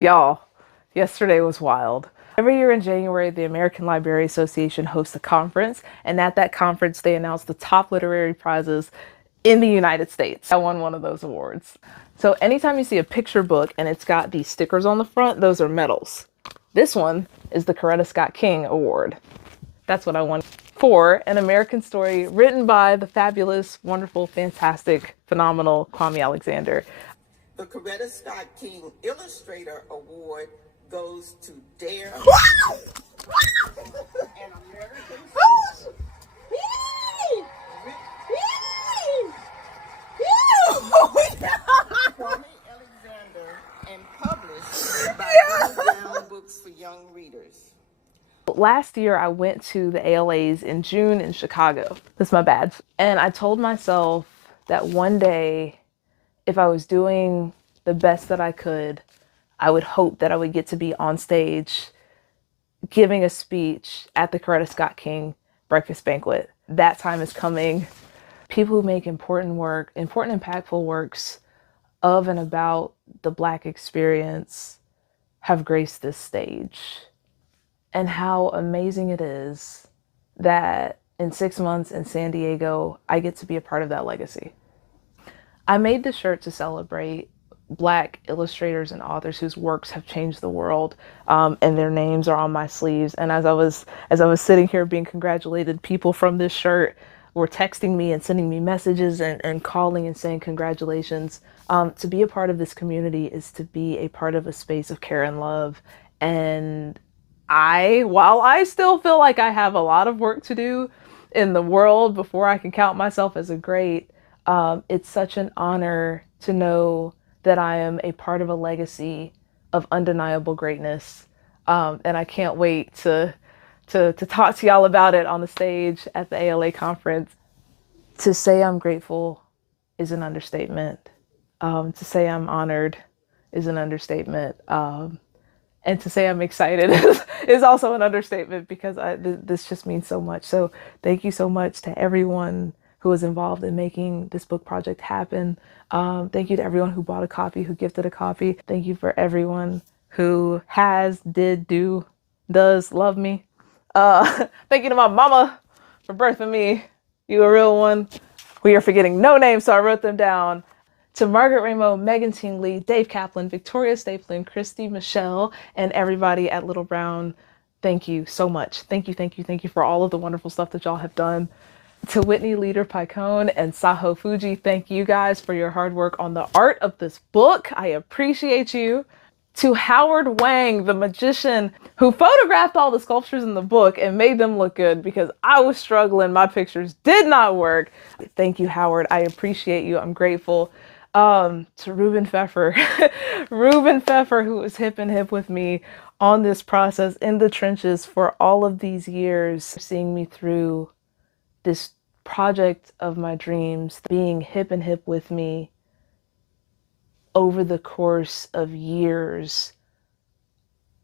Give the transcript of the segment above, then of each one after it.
Y'all, yesterday was wild. Every year in January, the American Library Association hosts a conference, and at that conference, they announce the top literary prizes in the United States. I won one of those awards. So anytime you see a picture book and it's got these stickers on the front, those are medals. This one is the Coretta Scott King Award. That's what I won for an American story written by the fabulous, wonderful, fantastic, phenomenal Kwame Alexander. The Coretta Scott King Illustrator Award goes to Dare an American Kwame Alexander and published by Brown Books for Young Readers. Last year, I went to the ALAs in June in Chicago. That's my badge. And I told myself that one day, if I was doing the best that I could, I would hope that I would get to be on stage giving a speech at the Coretta Scott King breakfast banquet. That time is coming. People who make important work, important, impactful works of and about the Black experience have graced this stage. And how amazing it is that in 6 months in San Diego, I get to be a part of that legacy. I made this shirt to celebrate Black illustrators and authors whose works have changed the world, and their names are on my sleeves. And as I was sitting here being congratulated, people from this shirt were texting me and sending me messages and calling and saying congratulations. To be a part of this community is to be a part of a space of care and love. And while I still feel like I have a lot of work to do in the world before I can count myself as a great, it's such an honor to know that I am a part of a legacy of undeniable greatness. And I can't wait to talk to y'all about it on the stage at the ALA conference. To say I'm grateful is an understatement. To say I'm honored is an understatement. And to say I'm excited is also an understatement, because this just means so much. So thank you so much to everyone who was involved in making this book project happen. Thank you to everyone who bought a copy, who gifted a copy. Thank you for everyone who has, does love me. Thank you to my mama for birthing me. You a real one. We are forgetting no names, so I wrote them down. To Margaret Ramo, Megan Tingley, Dave Kaplan, Victoria Stapleton, Christy, Michelle, and everybody at Little Brown, thank you so much. Thank you for all of the wonderful stuff that y'all have done. To Whitney Leader Picone and Saho Fuji, thank you guys for your hard work on the art of this book. I appreciate you. To Howard Wang, the magician who photographed all the sculptures in the book and made them look good, because I was struggling. My pictures did not work. Thank you, Howard. I appreciate you. I'm grateful. To Ruben Pfeffer, Ruben Pfeffer, who was hip and hip with me on this process in the trenches for all of these years, seeing me through this project of my dreams, being hip and hip with me over the course of years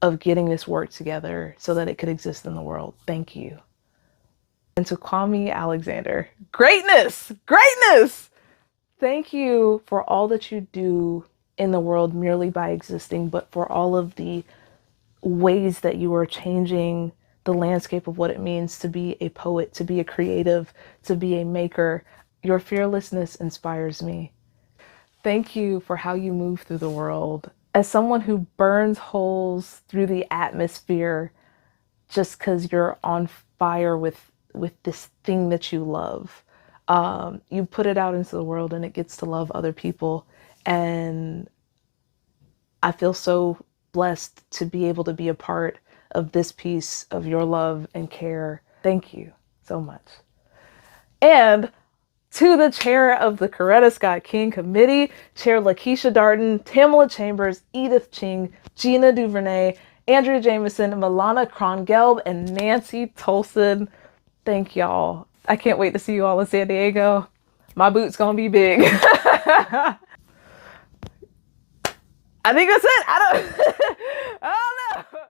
of getting this work together so that it could exist in the world. Thank you. And to Kwame Alexander, greatness, greatness! Thank you for all that you do in the world merely by existing, but for all of the ways that you are changing the landscape of what it means to be a poet, to be a creative, to be a maker. Your fearlessness inspires me. Thank you for how you move through the world. As someone who burns holes through the atmosphere just because you're on fire with this thing that you love, you put it out into the world and it gets to love other people. And I feel so blessed to be able to be a part of this piece of your love and care. Thank you so much. And to the chair of the Coretta Scott King Committee, Chair Lakeisha Darden, Tamala Chambers, Edith Ching, Gina Duvernay, Andrea Jameson, Milana Krongelb, and Nancy Tolson. Thank y'all. I can't wait to see you all in San Diego. My boot's gonna be big. I think that's it. I don't know.